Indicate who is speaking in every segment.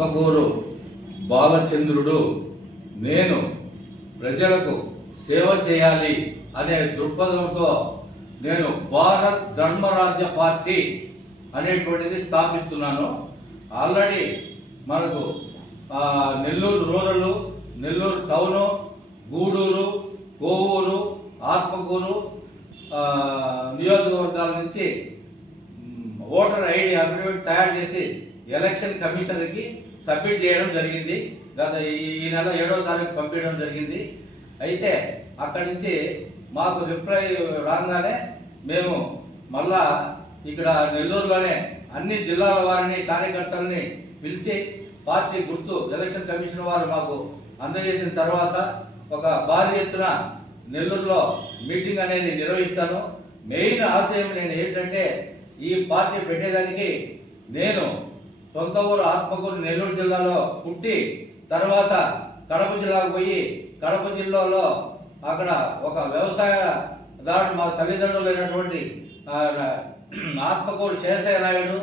Speaker 1: ఆత్మకూరు బాలచంద్రుడు నేను ప్రజలకు సేవ చేయాలి అనే దృక్పథంతో నేను భారత్ ధర్మరాజ్య పార్టీ అనేటువంటిది స్థాపిస్తున్నాను. ఆల్రెడీ మనకు నెల్లూరు రూరల్ నెల్లూరు టౌను గూడూరు కోవూరు ఆత్మకూరు నియోజకవర్గాల నుంచి ఓటర్ ఐడి అఫిడవిట్ తయారు చేసి ఎలక్షన్ కమిషనర్కి సబ్మిట్ చేయడం జరిగింది. గత ఈ నెల ఏడో తారీఖు పంపించడం జరిగింది. అయితే అక్కడి నుంచి మాకు రిప్లై రాగానే మేము మళ్ళా ఇక్కడ నెల్లూరులోనే అన్ని జిల్లాల వారిని కార్యకర్తలని పిలిచి పార్టీ గుర్తు ఎలక్షన్ కమిషన్ వారు మాకు అందజేసిన తర్వాత ఒక భారీ ఎత్తున నెల్లూరులో మీటింగ్ అనేది నిర్వహిస్తాను. మెయిన్ ఆశయం నేను ఏంటంటే ఈ పార్టీ పెట్టేదానికి నేను సొంత ఊరు ఆత్మకూరు నెల్లూరు జిల్లాలో పుట్టి తర్వాత కడప జిల్లాకు పోయి కడప జిల్లాలో అక్కడ ఒక వ్యవసాయ దాడు మా తల్లిదండ్రులైనటువంటి ఆత్మకూరు శేషయ్య నాయుడు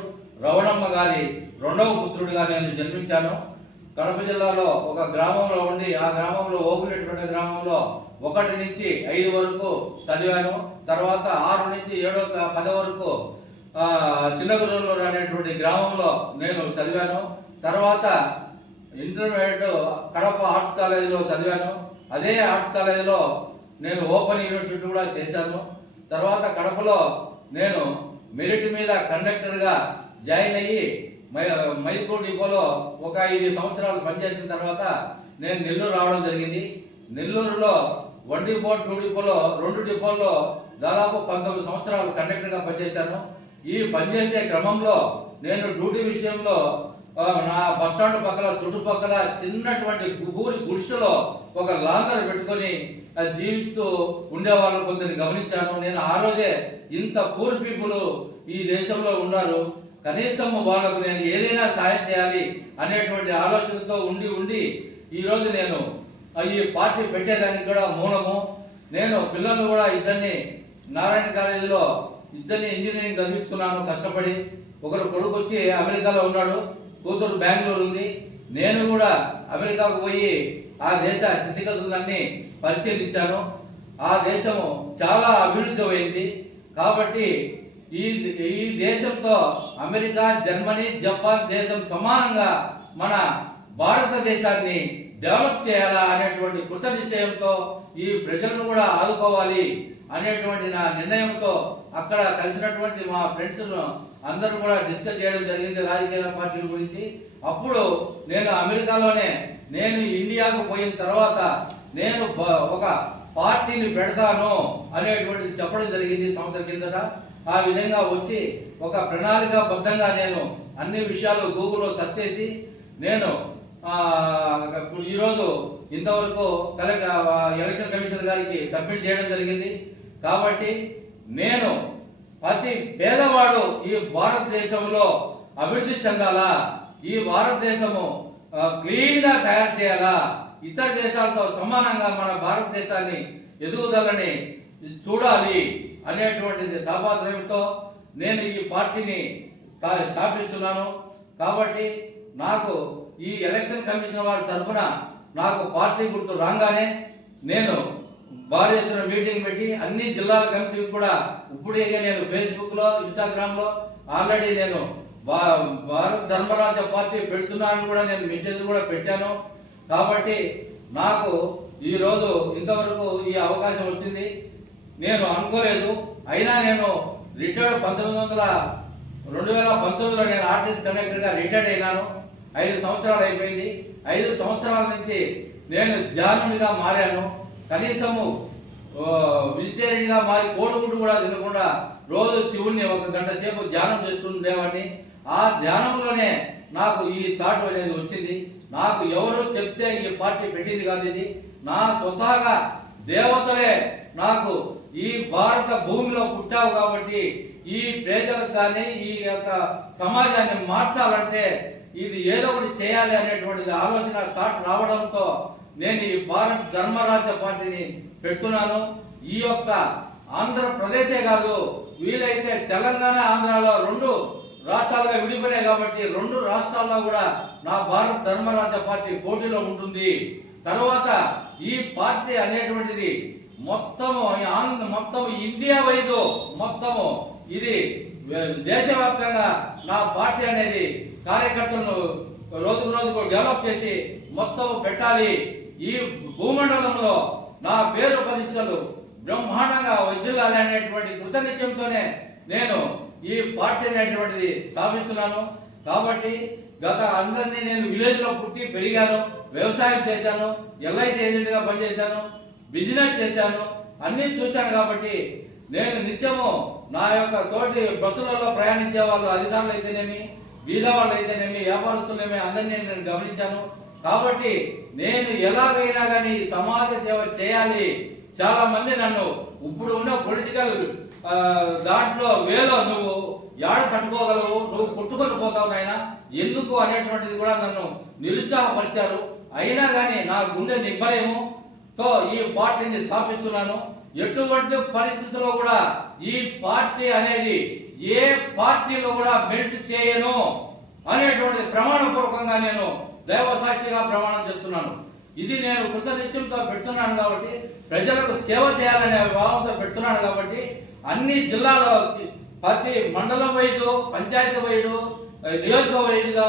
Speaker 1: రవణమ్మ గారి రెండవ పుత్రుడిగా నేను జన్మించాను. కడప జిల్లాలో ఒక గ్రామంలో ఉండి ఆ గ్రామంలో ఓపులెట్టుపేట గ్రామంలో ఒకటి నుంచి ఐదు వరకు చదివాను. తర్వాత ఆరు నుంచి ఏడో పది వరకు చిన్నగురూరు అనేటువంటి గ్రామంలో నేను చదివాను. తర్వాత ఇంటర్మీడియట్ కడప ఆర్ట్స్ కాలేజీలో చదివాను. అదే ఆర్ట్స్ కాలేజీలో నేను ఓపెన్ యూనివర్సిటీ కూడా చేశాను. తర్వాత కడపలో నేను మెరిట్ మీద కండక్టర్గా జాయిన్ అయ్యి మై మైపూర్ డిపోలో ఒక ఐదు సంవత్సరాలు పనిచేసిన తర్వాత నేను నెల్లూరు రావడం జరిగింది. నెల్లూరులో వన్ డిపో టూ డిపోలో రెండు డిపోల్లో దాదాపు పంతొమ్మిది సంవత్సరాలు కండక్టర్గా పనిచేశాను. ఈ పనిచేసే క్రమంలో నేను డ్యూటీ విషయంలో నా బస్ స్టాండ్ పక్కల చుట్టుపక్కల చిన్నటువంటి ఊరి గుడిసెలో ఒక లాంగర్ పెట్టుకొని జీవిస్తూ ఉండేవాళ్ళని కొందరిని గమనించాను. నేను ఆ రోజే ఇంత పూర్ పీపుల్ ఈ దేశంలో ఉన్నారు. కనీసం వాళ్ళకు నేను ఏదైనా సాయం చేయాలి అనేటువంటి ఆలోచనతో ఉండి ఉండి ఈరోజు నేను ఈ పార్టీ పెట్టేదానికి కూడా మూలము. నేను పిల్లలు కూడా ఇద్దరిని నారాయణ కాలేజీలో ఇద్దరిని ఇంజనీరింగ్ చదివించుకున్నాను కష్టపడి. ఒకరు కొడుకు వచ్చి అమెరికాలో ఉన్నాడు కూతురు బెంగళూరు ఉంది. నేను కూడా అమెరికాకు పోయి ఆ దేశ స్థితిగతులన్నీ పరిశీలించాను. ఆ దేశము చాలా అభివృద్ధి అయింది. కాబట్టి ఈ ఈ దేశంతో అమెరికా జర్మనీ జపాన్ దేశం సమానంగా మన భారతదేశాన్ని డెవలప్ చేయాలా అనేటువంటి కృత నిశ్చయంతో ఈ ప్రజలను కూడా ఆదుకోవాలి. అనేటువంటి నా నిర్ణయంతో అక్కడ కలిసినటువంటి మా ఫ్రెండ్స్ను అందరూ కూడా డిస్కస్ చేయడం జరిగింది రాజకీయ పార్టీల గురించి. అప్పుడు నేను అమెరికాలోనే నేను ఇండియాకు పోయిన తర్వాత నేను ఒక పార్టీని పెడతాను అనేటువంటిది చెప్పడం జరిగింది సంవత్సరం కిందట. ఆ విధంగా వచ్చి ఒక ప్రణాళికాబద్ధంగా నేను అన్ని విషయాలు గూగుల్లో సెర్చ్ చేసి నేను ఈరోజు ఇంతవరకు కలెక్టర్ ఎలక్షన్ కమిషనర్ గారికి సబ్మిట్ చేయడం జరిగింది. కాబట్టి నేను ప్రతి పేదవాడు ఈ భారతదేశంలో అభివృద్ధి చెందాలా? ఈ భారతదేశము క్లీన్గా తయారు చేయాలా? ఇతర దేశాలతో సమానంగా మన భారతదేశాన్ని ఎదుగుదలని చూడాలి అనేటువంటిది తాపాత్రయంతో నేను ఈ పార్టీని స్థాపిస్తున్నాను. కాబట్టి నాకు ఈ ఎలక్షన్ కమిషన్ వారి తరఫున నాకు పార్టీ గుర్తు రాగానే నేను భారీ ఎత్తున మీటింగ్ పెట్టి అన్ని జిల్లాల కమిటీలు కూడా ఇప్పుడేగా నేను ఫేస్బుక్లో ఇన్స్టాగ్రామ్లో ఆల్రెడీ నేను భా- ధర్మరాజ పార్టీ పెడుతున్నానని కూడా నేను మెసేజ్ కూడా పెట్టాను. కాబట్టి నాకు ఈరోజు ఇంతవరకు ఈ అవకాశం వచ్చింది. నేను అనుకోలేదు. అయినా నేను రిటైర్డ్ పంతొమ్మిది వందల రెండు వేల పంతొమ్మిదిలో నేను ఆర్టిస్ట్ కండక్టర్గా రిటైర్డ్ అయినాను. ఐదు సంవత్సరాలు అయిపోయింది. ఐదు సంవత్సరాల నుంచి నేను ధ్యానునిగా మారాను. కనీసము వెజిటేరియన్గా మారి కోడిగుడ్డు కూడా తినకుండా రోజు శివుణ్ణి ఒక గంట సేపు ధ్యానం చేస్తుండేవాడిని ఆ ధ్యానంలోనే నాకు ఈ థాట్ అనేది వచ్చింది. నాకు ఎవరు చెప్తే ఈ పార్టీ పెట్టింది కాదు ఇది. నా స్వతహాగా దేవతలే నాకు ఈ భారత భూమిలో పుట్టావు కాబట్టి ఈ ప్రజలకు కానీ ఈ యొక్క సమాజాన్ని మార్చాలంటే ఇది ఏదో ఒకటి చేయాలి అనేటువంటిది ఆలోచన థాట్ రావడంతో నేను ఈ భారత్ ధర్మరాజ పార్టీని పెడుతున్నాను. ఈ యొక్క ఆంధ్రప్రదేశే కాదు వీలైతే తెలంగాణ ఆంధ్రాలో రెండు రాష్ట్రాలుగా విడిపోయినాయి కాబట్టి రెండు రాష్ట్రాల్లో కూడా నా భారత ధర్మరాజ పార్టీ పోటీలో ఉంటుంది. తర్వాత ఈ పార్టీ అనేటువంటిది మొత్తము మొత్తము ఆంధ్ర మొత్తం ఇండియా వైదు మొత్తము ఇది దేశవ్యాప్తంగా నా పార్టీ అనేది కార్యకర్తలను రోజుకు రోజుకు డెవలప్ చేసి మొత్తం పెట్టాలి. ఈ భూమండలంలో నా పేరు ప్రతిష్టలు బ్రహ్మాండంగా వదిలాలి అనేటువంటి కృతనిశ్చయంతోనే నేను ఈ పార్టీ అనేటువంటిది స్థాపిస్తున్నాను. కాబట్టి గత అందరినీ నేను విలేజ్లో పుట్టి పెరిగాను వ్యవసాయం చేశాను ఎల్ఐసి ఏజెంట్గా పనిచేశాను బిజినెస్ చేశాను అన్ని చూశాను కాబట్టి నేను నిత్యము నా యొక్క తోటి బస్సులలో ప్రయాణించే వాళ్ళు అధికారులు అయితేనేమి బీద వాళ్ళు అయితేనేమి వ్యాపారస్తులేమి అందరినీ నేను గమనించాను. కాబట్టి నేను ఎలాగైనా కానీ సమాజ సేవ చేయాలి. చాలా మంది నన్ను ఇప్పుడు ఉన్న పొలిటికల్ దాంట్లో వేలో నువ్వు యాడ తట్టుకోగలవు? నువ్వు కొట్టుకొని పోతావు నాయన? ఎందుకు అనేటువంటిది కూడా నన్ను నిరుత్సాహపరిచారు. అయినా కానీ నా గుండె నిబ్బరము ఈ పార్టీని స్థాపిస్తున్నాను. ఎటువంటి పరిస్థితుల్లో కూడా ఈ పార్టీ అనేది ఏ పార్టీలో కూడా మెల్ట్ చేయను అనేటువంటి ప్రమాణపూర్వకంగా నేను దైవ సాక్షిగా ప్రమాణం చేస్తున్నాను. ఇది నేను కృతనిత్యంతో పెడుతున్నాను కాబట్టి ప్రజలకు సేవ చేయాలనే భావంతో పెడుతున్నాను కాబట్టి అన్ని జిల్లాలో ప్రతి మండలం వైజు పంచాయతీ వైడు నియోజక వైడుగా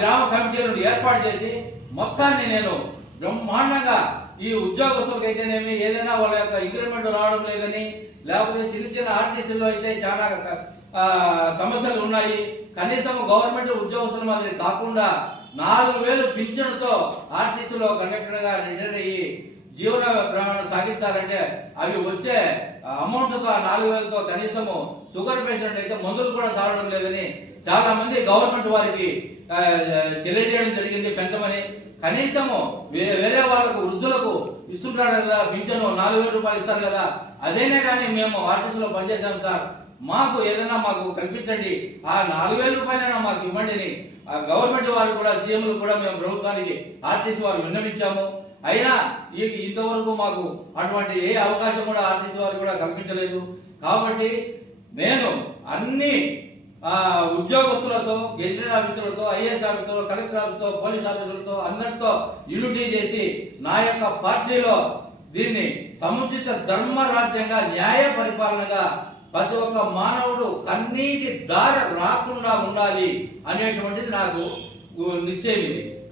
Speaker 1: గ్రామ కమిటీలను ఏర్పాటు చేసి మొత్తాన్ని నేను బ్రహ్మాండంగా ఈ ఉద్యోగస్తులకు అయితేనేమి ఏదైనా వాళ్ళ యొక్క ఇంక్రిమెంట్ రావడం లేదని లేకపోతే చిన్న చిన్న ఆర్టీసీలో అయితే చాలా సమస్యలు ఉన్నాయి. కనీసం గవర్నమెంట్ ఉద్యోగస్తుల మాదిరి కాకుండా నాలుగు వేలు పింఛన్తో ఆర్టీసీలో కండక్టర్గా రిటైర్ అయ్యి జీవన ప్రమాణం సాగించాలంటే అవి వచ్చే అమౌంట్తో ఆ నాలుగు వేలతో కనీసము షుగర్ పేషెంట్ అయితే మందులు కూడా చాలడం లేదని చాలా మంది గవర్నమెంట్ వారికి తెలియజేయడం జరిగింది పెంచమని. కనీసము వేరే వాళ్ళకు వృద్ధులకు ఇస్తుంటారు కదా పింఛను నాలుగు వేల రూపాయలు ఇస్తారు కదా అదేనే కానీ మేము ఆర్టీసీలో పనిచేశాం సార్. మాకు ఏదైనా మాకు కల్పించండి. ఆ నాలుగు వేల రూపాయలైనా మాకు ఇవ్వండి ఆ గవర్నమెంట్ వారు కూడా సీఎంలు కూడా మేము ప్రభుత్వానికి ఆర్టీసీ వారు విన్నవించాము. అయినా ఈ ఇంతవరకు మాకు అటువంటి ఏ అవకాశం కూడా ఆర్టీసీ వారు కూడా కల్పించలేదు. కాబట్టి నేను అన్ని ఉద్యోగస్తులతో గెజిటెడ్ ఆఫీసులతో ఐఏఎస్ ఆఫీసులతో కలెక్టర్ ఆఫీసులతో పోలీస్ ఆఫీసులతో అందరితో యూనిటీ చేసి నా యొక్క పార్టీలో దీన్ని సముచిత ధర్మ రాజ్యంగా న్యాయ పరిపాలనగా ప్రతి ఒక్క మానవుడు కన్నీటి దార రాకుండా ఉండాలి అనేటువంటిది నాకు గు-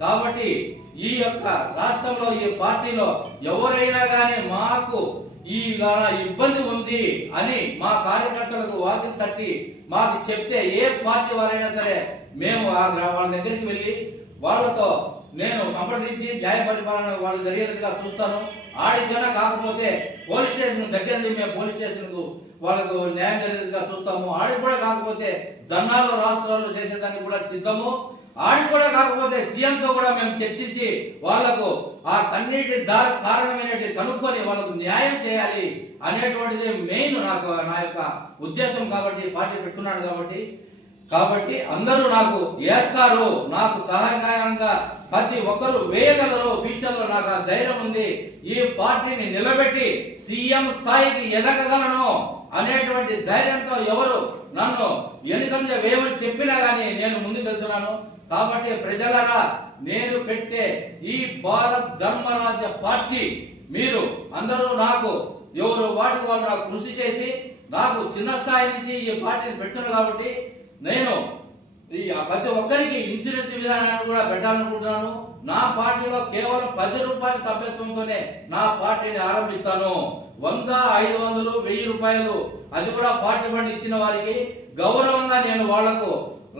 Speaker 1: కాబట్టి ఈ యొక్క రాష్ట్రంలో ఈ పార్టీలో ఎవరైనా కానీ మాకు ఈ ఇలా ఇబ్బంది ఉంది అని మా కార్యకర్తలకు వాకిలు తట్టి మాకు చెప్తే ఏ పార్టీ వారైనా సరే మేము ఆ వాళ్ళ దగ్గరికి వెళ్ళి వాళ్ళతో నేను సంప్రదించి న్యాయ పరిపాలన వాళ్ళు జరిగేట్టుగా చూస్తాను. ఆడికైనా కాకపోతే పోలీస్ స్టేషన్ దగ్గర మేము పోలీస్ స్టేషన్కు వాళ్ళకు న్యాయం జరిగేదిగా చూస్తాము. ఆడికి కూడా కాకపోతే దన్నాలు రాష్ట్రాలు చేసేదానికి కూడా సిద్ధము. ఆడికి కూడా కాకపోతే సీఎం తో కూడా మేము చర్చించి వాళ్ళకు ఆ కన్నీటి దారి కారణమైనటి కనుక్కొని వాళ్ళకు న్యాయం చేయాలి అనేటువంటిది మెయిన్ నాకు నా యొక్క ఉద్దేశం కాబట్టి పార్టీ పెట్టున్నాను కాబట్టి కాబట్టి అందరూ నాకు వేస్తారు నాకు సహాయకారంగా ప్రతి ఒక్కరు వేయగలరు ఫ్యూచర్లో నాకు ఆ ధైర్యం ఉంది. ఈ పార్టీని నిలబెట్టి సీఎం స్థాయికి ఎదగగలను అనేటువంటి ధైర్యంతో ఎవరు నన్ను ఎన్నికంజ వేయమని చెప్పినా కానీ నేను ముందుకు వెళ్తున్నాను కాబట్టి ప్రజలరా నేను పెట్టే ఈ భారత్ ధర్మరాజ్య పార్టీ మీరు అందరూ నాకు ఎవరు వాటి వాళ్ళు నాకు కృషి చేసి నాకు చిన్న స్థాయి నుంచి ఈ పార్టీని పెట్టారు కాబట్టి నేను ఈ ప్రతి ఒక్కరికి ఇన్సూరెన్స్ విధానాన్ని కూడా పెట్టాలనుకుంటున్నాను. నా పార్టీలో కేవలం పది రూపాయల సభ్యత్వంతోనే నా పార్టీని ఆరంభిస్తాను. వంద ఐదు వందలు వెయ్యి రూపాయలు అది కూడా పార్టీ ఫండ్ ఇచ్చిన వారికి గౌరవంగా నేను వాళ్ళకు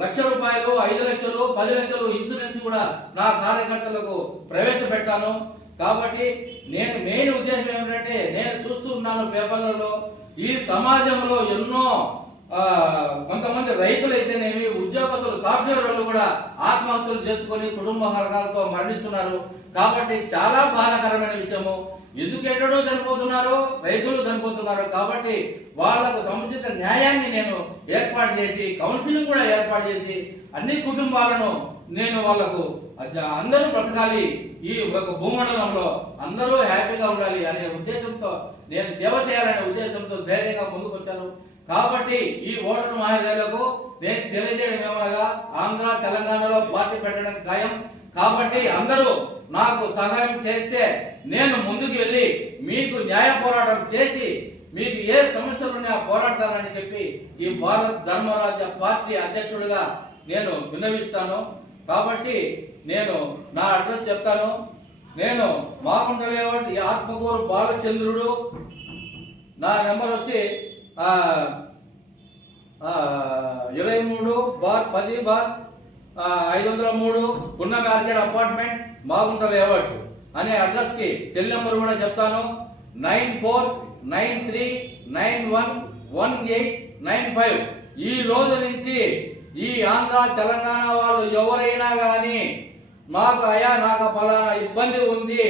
Speaker 1: లక్ష రూపాయలు ఐదు లక్షలు పది లక్షలు ఇన్సూరెన్స్ కూడా నా కార్యకర్తలకు ప్రవేశపెడతాను. కాబట్టి నేను మెయిన్ ఉద్దేశం ఏమిటంటే నేను చూస్తున్నాను పేపర్లలో ఈ సమాజంలో ఎన్నో కొంతమంది రైతులైతేనేమి ఉద్యోగస్తులు సాఫ్ట్వేర్లు కూడా ఆత్మహత్యలు చేసుకొని కుటుంబ వర్గాలతో మరణిస్తున్నారు. కాబట్టి చాలా బాధాకరమైన విషయము. ఎడ్యుకేటెడ్ చనిపోతున్నారు రైతులు చనిపోతున్నారు. కాబట్టి వాళ్ళకు సముచిత న్యాయాన్ని నేను ఏర్పాటు చేసి కౌన్సిలింగ్ కూడా ఏర్పాటు చేసి అన్ని కుటుంబాలను నేను వాళ్ళకు అందరూ బ్రతకాలి. ఈ ఒక భూమండలంలో అందరూ హ్యాపీగా ఉండాలి అనే ఉద్దేశంతో నేను సేవ చేయాలనే ఉద్దేశంతో ధైర్యంగా ముందుకు వచ్చాను కాబట్టి ఈ ఓటరు మహాశయులకు నేను తెలియజేయడం ఏమనగా ఆంధ్ర తెలంగాణలో పార్టీ పెట్టడం ఖాయం. కాబట్టి అందరూ నాకు సహాయం చేస్తే నేను ముందుకు వెళ్ళి మీకు న్యాయ పోరాటం చేసి మీకు ఏ సమస్యలు ఉన్నాయో పోరాడతానని చెప్పి ఈ భారత్ ధర్మరాజ్య పార్టీ అధ్యక్షుడిగా నేను విన్నవిస్తాను. కాబట్టి నేను నా అడ్రస్ చెప్తాను. నేను మాకుంట లేఅవుట్ ఆత్మకూరు బాలచంద్రుడు. నా నెంబర్ వచ్చి ఆ, ఇరవై మూడు బార్ పది బార్ ఐదు వందల మూడు ఉన్న మార్కెట్ అపార్ట్మెంట్ బాగుంటుంది ఎవరు అనే అడ్రస్కి సెల్ నెంబర్ కూడా చెప్తాను. Nine four nine three nine one one eight nine five. ఈ రోజు నుంచి ఈ ఆంధ్ర తెలంగాణ వాళ్ళు ఎవరైనా కానీ మాకు అయా నాకు ఫలానా ఇబ్బంది ఉంది.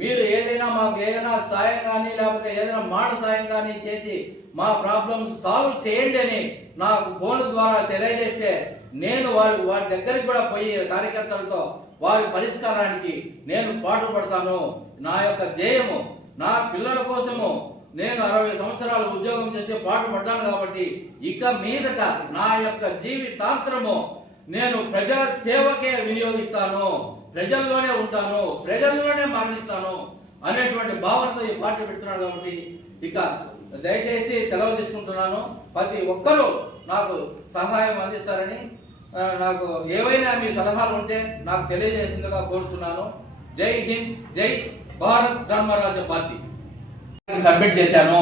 Speaker 1: మీరు ఏదైనా మాకు ఏదైనా సాయం కానీ లేకపోతే ఏదైనా మాట సాయం కానీ చేసి మా ప్రాబ్లమ్స్ సాల్వ్ చేయండి అని నాకు ఫోన్ ద్వారా తెలియజేస్తే నేను వారి వారి దగ్గరికి కూడా పోయి కార్యకర్తలతో వారి పరిష్కారానికి నేను పాటుపడతాను నా యొక్క ధ్యేయము నా పిల్లల కోసము నేను అరవై సంవత్సరాలు ఉద్యోగం చేసి పాటుపడ్డాను కాబట్టి ఇక మీదట నా యొక్క జీవితాంతరము నేను ప్రజల సేవకే వినియోగిస్తాను. ప్రజల్లోనే ఉంటాను ప్రజల్లోనే మరణిస్తాను అనేటువంటి భావనతో ఈ పార్టీ పెడుతున్నాను కాబట్టి ఇక దయచేసి సెలవు తీసుకుంటున్నాను. ప్రతి ఒక్కరూ నాకు సహాయం అందిస్తారని నాకు ఏవైనా మీ సలహాలు ఉంటే నాకు తెలియజేసిందిగా కోరుతున్నాను జై హింద్ జై భారత్ ధర్మరాజ పార్టీ సబ్మిట్ చేశాను.